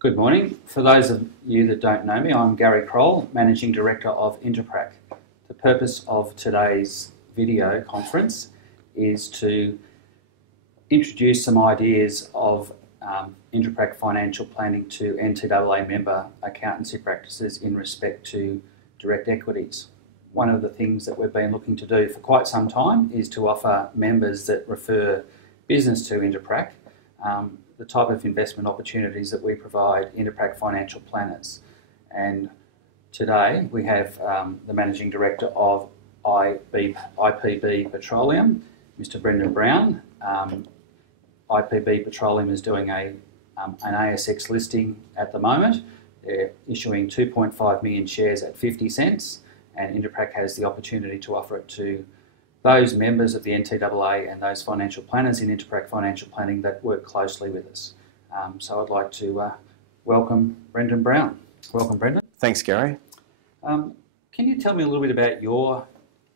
Good morning. For those of you that don't know me, I'm Gary Kroll, Managing Director of Interprac. The purpose of today's video conference is to introduce some ideas of Interprac financial planning to NTAA member accountancy practices in respect to direct equities. One of the things that we've been looking to do for quite some time is to offer members that refer business to Interprac the type of investment opportunities that we provide Interprac financial planners. And today we have the Managing Director of IPB Petroleum, Mr. Brendan Brown. IPB Petroleum is doing an ASX listing at the moment. They're issuing 2.5 million shares at 50 cents, and Interprac has the opportunity to offer it to those members of the NTAA and those financial planners in Interprac Financial Planning that work closely with us. So I'd like to welcome Brendan Brown. Welcome, Brendan. Thanks, Gary. Can you tell me a little bit about your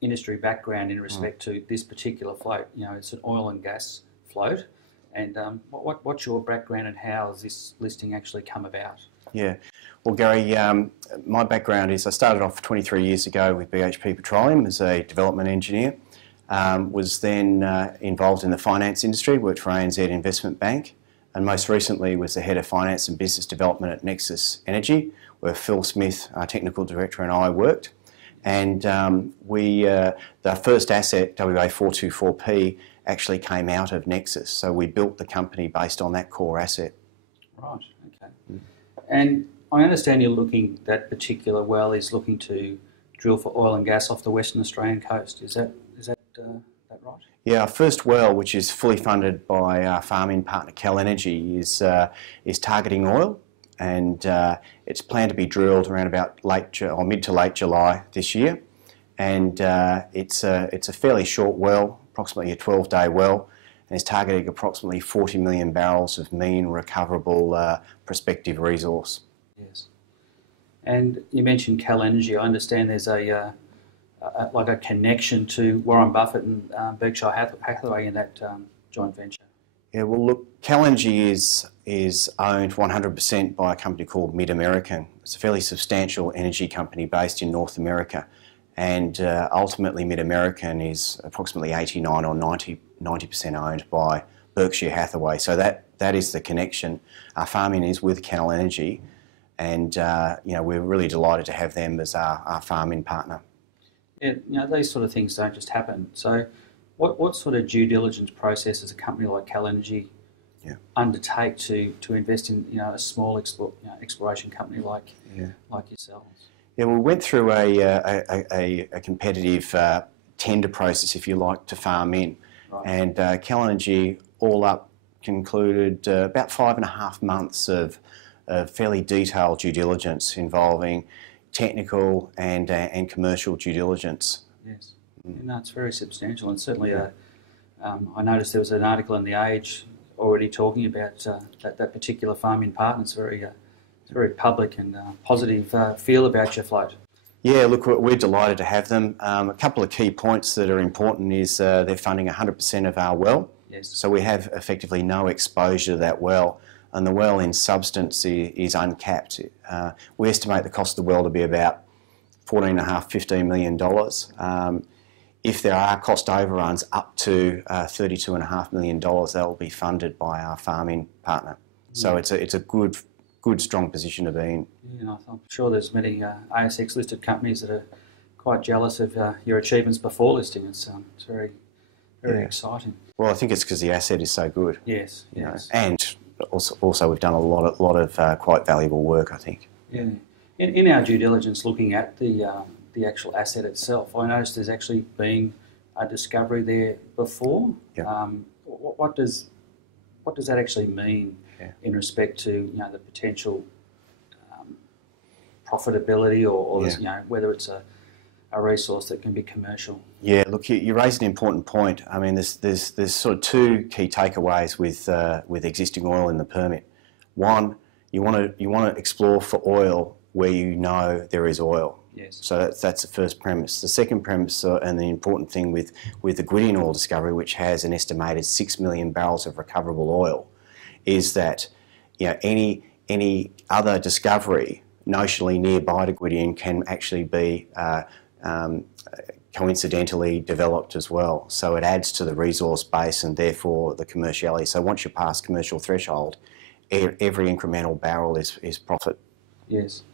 industry background in respect to this particular float? You know, it's an oil and gas float, and what's your background and how has this listing actually come about? Yeah, well, Gary, my background is I started off 23 years ago with BHP Petroleum as a development engineer. Was then involved in the finance industry, worked for ANZ Investment Bank, and most recently was the head of finance and business development at Nexus Energy, where Phil Smith, our technical director, and I worked. And the first asset, WA424P, actually came out of Nexus, so we built the company based on that core asset. Right, okay. And I understand that particular well is looking to drill for oil and gas off the Western Australian coast. Is that right? Yeah, our first well, which is fully funded by our farming partner Cal Energy, is targeting oil, and it's planned to be drilled around about mid to late July this year. And it's a fairly short well, approximately a 12-day well, and it's targeting approximately 40 million barrels of mean recoverable prospective resource. Yes. And you mentioned Cal Energy. I understand there's a connection to Warren Buffett and Berkshire Hathaway in that joint venture. Yeah, well, look, Cal Energy is owned 100% by a company called Mid-American. It's a fairly substantial energy company based in North America, and ultimately Mid-American is approximately 89 or 90% owned by Berkshire Hathaway. So that is the connection. Our farming is with Cal Energy, and we're really delighted to have them as our farming partner. Yeah, these sort of things don't just happen. So what sort of due diligence process does a company like Cal Energy undertake to invest in a small exploration company like yourselves? Yeah, we went through a competitive tender process, if you like, to farm in. Right. And Cal Energy, all up, concluded about 5.5 months of fairly detailed due diligence involving technical and commercial due diligence. Yes, no, it's very substantial, and certainly I noticed there was an article in The Age already talking about that particular farming partner. It's very public and positive feel about your float. Yeah, look, we're delighted to have them. A couple of key points that are important is they're funding 100% of our well. Yes. So we have effectively no exposure to that well, and the well in substance is uncapped. We estimate the cost of the well to be about $14.5–15 million. If there are cost overruns up to $32.5 million, that will be funded by our farming partner. So it's a good, strong position to be in. Yeah, I'm sure there's many ASX listed companies that are quite jealous of your achievements before listing. It's very exciting. Well, I think it's because the asset is so good. Yes. And also we've done a lot of quite valuable work, I think. Yeah. In our due diligence, looking at the actual asset itself, I noticed there's actually been a discovery there before. Yeah. What does that actually mean in respect to the potential profitability or whether it's a resource that can be commercial? Yeah, look, you raised an important point. I mean, there's sort of two key takeaways with existing oil in the permit. One, you want to explore for oil where you know there is oil. Yes. So that's the first premise. The second premise, and the important thing with the Gwydion oil discovery, which has an estimated 6 million barrels of recoverable oil, is that any any other discovery notionally nearby to Gwydion can actually be coincidentally developed as well. So it adds to the resource base and therefore the commerciality. So once you pass commercial threshold, every incremental barrel is profit. Yes.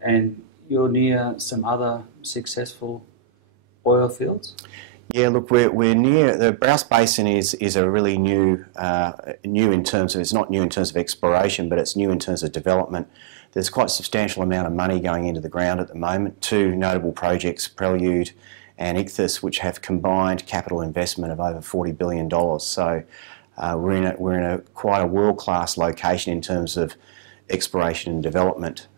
And you're near some other successful oil fields? Yeah, look, we're near, the Browse Basin is a really new in terms of, it's not new in terms of exploration, but it's new in terms of development. There's quite a substantial amount of money going into the ground at the moment. Two notable projects, Prelude and Ichthys, which have combined capital investment of over $40 billion. So we're in a quite a world-class location in terms of exploration and development.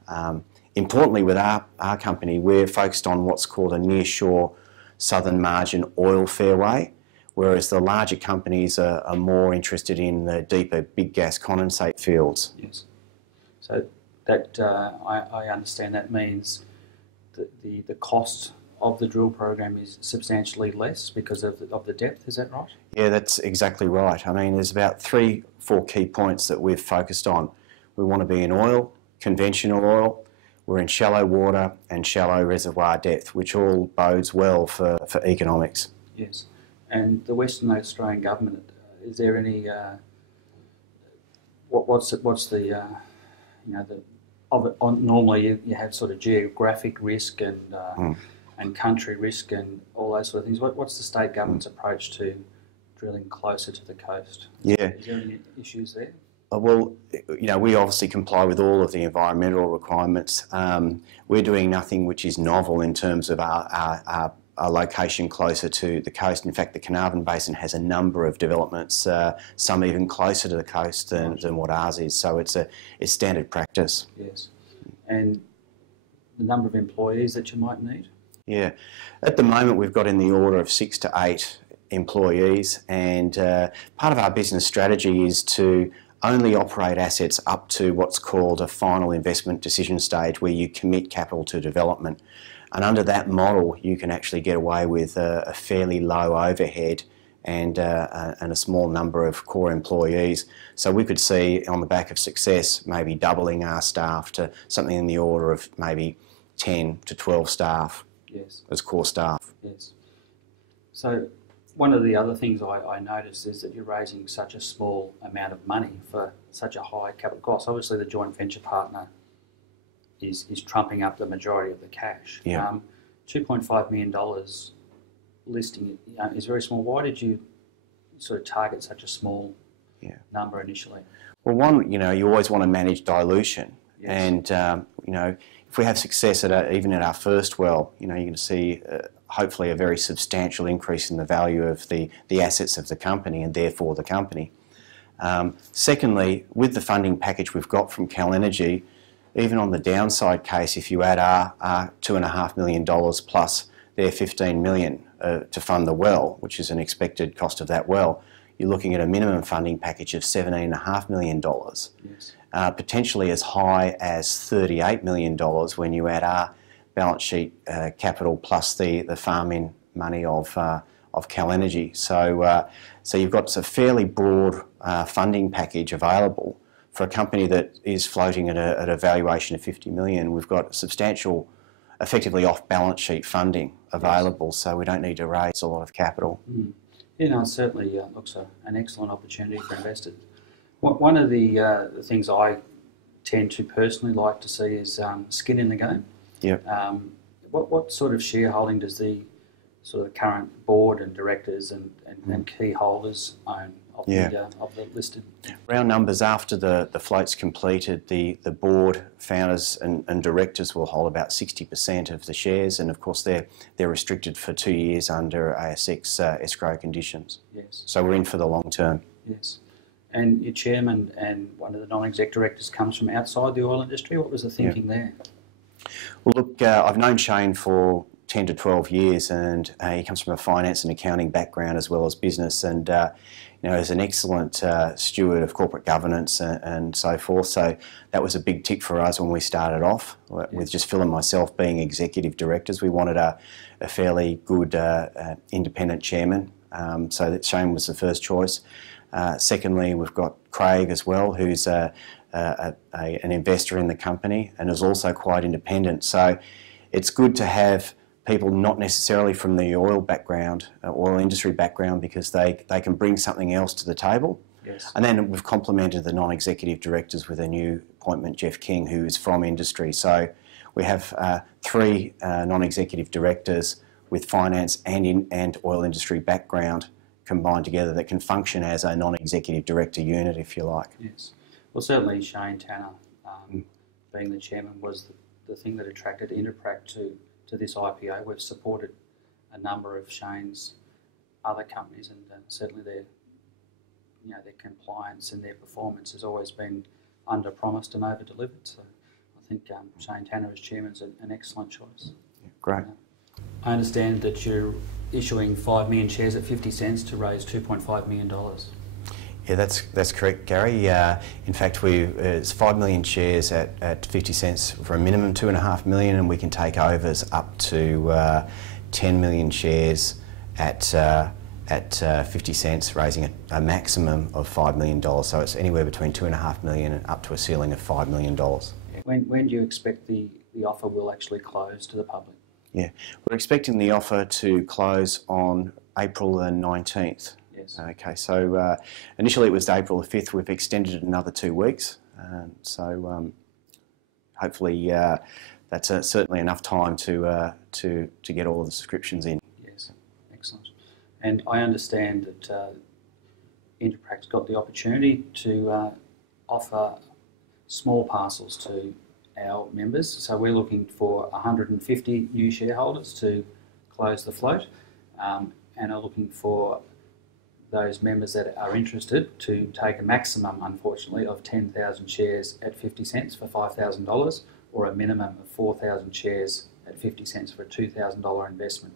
Importantly, with our company, we're focused on what's called a near-shore southern margin oil fairway, whereas the larger companies are more interested in the deeper big gas condensate fields. Yes. So that I understand that means that the cost of the drill program is substantially less because of the depth, is that right? Yeah, that's exactly right. I mean, there's about 3-4 key points that we've focused on. We want to be in oil, conventional oil, we're in shallow water and shallow reservoir depth, which all bodes well for economics. Yes. And the Western Australian government, is there any, what's the you know, normally you have sort of geographic risk and country risk and all those sort of things. What's the state government's approach to drilling closer to the coast? Yeah. Is there any issues there? Well, you know, we obviously comply with all of the environmental requirements. We're doing nothing which is novel in terms of our location closer to the coast. In fact, the Carnarvon Basin has a number of developments, some even closer to the coast than what ours is. So it's standard practice. Yes. And the number of employees that you might need? Yeah. At the moment, we've got in the order of 6 to 8 employees, and part of our business strategy is to only operate assets up to what's called a final investment decision stage, where you commit capital to development. And under that model, you can actually get away with a fairly low overhead and a small number of core employees. So we could see on the back of success maybe doubling our staff to something in the order of maybe 10 to 12 staff. Yes. As core staff. Yes. So one of the other things I noticed is that you're raising such a small amount of money for such a high capital cost. Obviously, the joint venture partner is trumping up the majority of the cash. Yeah. $2.5 million listing is very small. Why did you sort of target such a small number initially? Well, one, you know, you always want to manage dilution. Yes. And, you know, if we have success even at our first well, you know, you're going to see hopefully a very substantial increase in the value of the assets of the company and therefore the company. Secondly, with the funding package we've got from Cal Energy, even on the downside case, if you add our $2.5 million plus their $15 million to fund the well, which is an expected cost of that well, you're looking at a minimum funding package of $17.5 million. Yes. Potentially as high as $38 million when you add our balance sheet capital plus the farm-in money of Cal Energy. So you've got a fairly broad funding package available for a company that is floating at a valuation of $50 million. We've got substantial, effectively off-balance sheet funding available, so we don't need to raise a lot of capital. Mm. Yeah, no, it certainly looks an excellent opportunity for investors. One of the things I tend to personally like to see is skin in the game. Yep. What sort of shareholding does the sort of current board and directors and key holders own of the listed? Round numbers, after the float's completed, the board, founders and directors will hold about 60% of the shares, and of course they're restricted for 2 years under ASX escrow conditions. Yes. So we're in for the long term. Yes. And your chairman and one of the non-exec directors comes from outside the oil industry. What was the thinking there? Well, look, I've known Shane for 10 to 12 years, and he comes from a finance and accounting background as well as business, and you know, is an excellent steward of corporate governance and so forth. So that was a big tick for us when we started off, with just Phil and myself being executive directors. We wanted a fairly good independent chairman, so that Shane was the first choice. Secondly, we've got Craig as well, who's an investor in the company and is also quite independent. So it's good to have people not necessarily from the oil background, oil industry background, because they can bring something else to the table. Yes. And then we've complemented the non-executive directors with a new appointment, Jeff King, who is from industry. So we have 3 non-executive directors with finance and oil industry background combined together that can function as a non-executive director unit, if you like. Yes. Well, certainly Shane Tanner, being the chairman, was the thing that attracted Interprac to this IPO. We've supported a number of Shane's other companies, and certainly their compliance and their performance has always been under-promised and over-delivered. So I think Shane Tanner as chairman is an excellent choice. Yeah, great. I understand that you're issuing 5 million shares at 50 cents to raise $2.5 million. Yeah, that's correct, Gary. In fact, it's 5 million shares at 50 cents for a minimum 2.5 million, and we can take overs up to 10 million shares at 50 cents, raising a maximum of $5 million. So it's anywhere between 2.5 million and up to a ceiling of $5 million. When do you expect the offer will actually close to the public? Yeah, we're expecting the offer to close on April the 19th. Yes. Okay, so initially it was April the 5th. We've extended it another 2 weeks. So hopefully that's certainly enough time to get all of the subscriptions in. Yes, excellent. And I understand that Interprac's got the opportunity to offer small parcels to our members. So we're looking for 150 new shareholders to close the float, and are looking for those members that are interested to take a maximum, unfortunately, of 10,000 shares at 50 cents for $5,000, or a minimum of 4,000 shares at 50 cents for a $2,000 investment.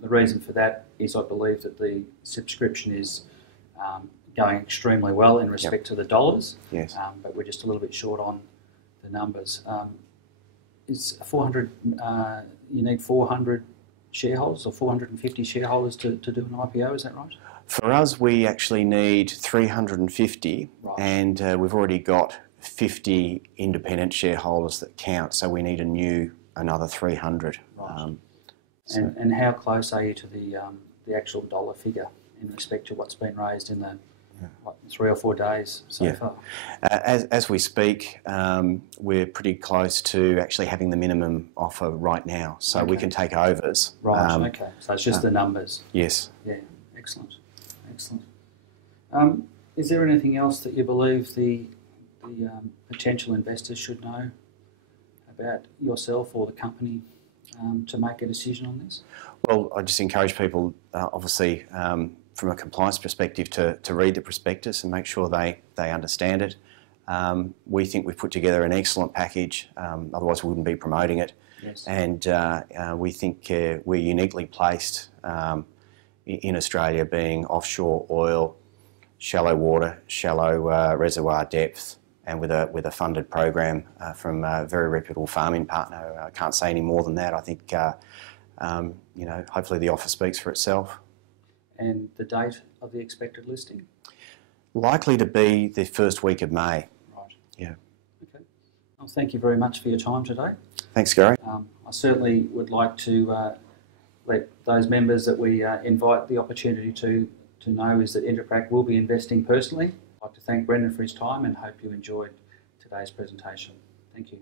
The reason for that is I believe that the subscription is going extremely well in respect to the dollars, Yes. But we're just a little bit short on the numbers. Is 400, you need 400 shareholders or 450 shareholders to do an IPO, is that right? For us, we actually need 350, Right. and we've already got 50 independent shareholders that count, so we need another 300. Right. And how close are you to the actual dollar figure in respect to what's been raised in the 3 or 4 days so far? As we speak, we're pretty close to actually having the minimum offer right now, so we can take overs. Right, okay. So it's just the numbers. Yes. Yeah, excellent. Excellent. Is there anything else that you believe the potential investors should know about yourself or the company to make a decision on this? Well, I just encourage people, obviously, from a compliance perspective, to read the prospectus and make sure they understand it. We think we've put together an excellent package, otherwise we wouldn't be promoting it. Yes. And we think we're uniquely placed in Australia, being offshore oil, shallow water, shallow reservoir depth, and with a funded program from a very reputable farming partner. I can't say any more than that. I think hopefully the offer speaks for itself. And the date of the expected listing? Likely to be the first week of May. Right. Yeah. Okay. Well, thank you very much for your time today. Thanks, Gary. I certainly would like to let those members that we invite the opportunity to know is that Interprac will be investing personally. I'd like to thank Brendan for his time and hope you enjoyed today's presentation. Thank you.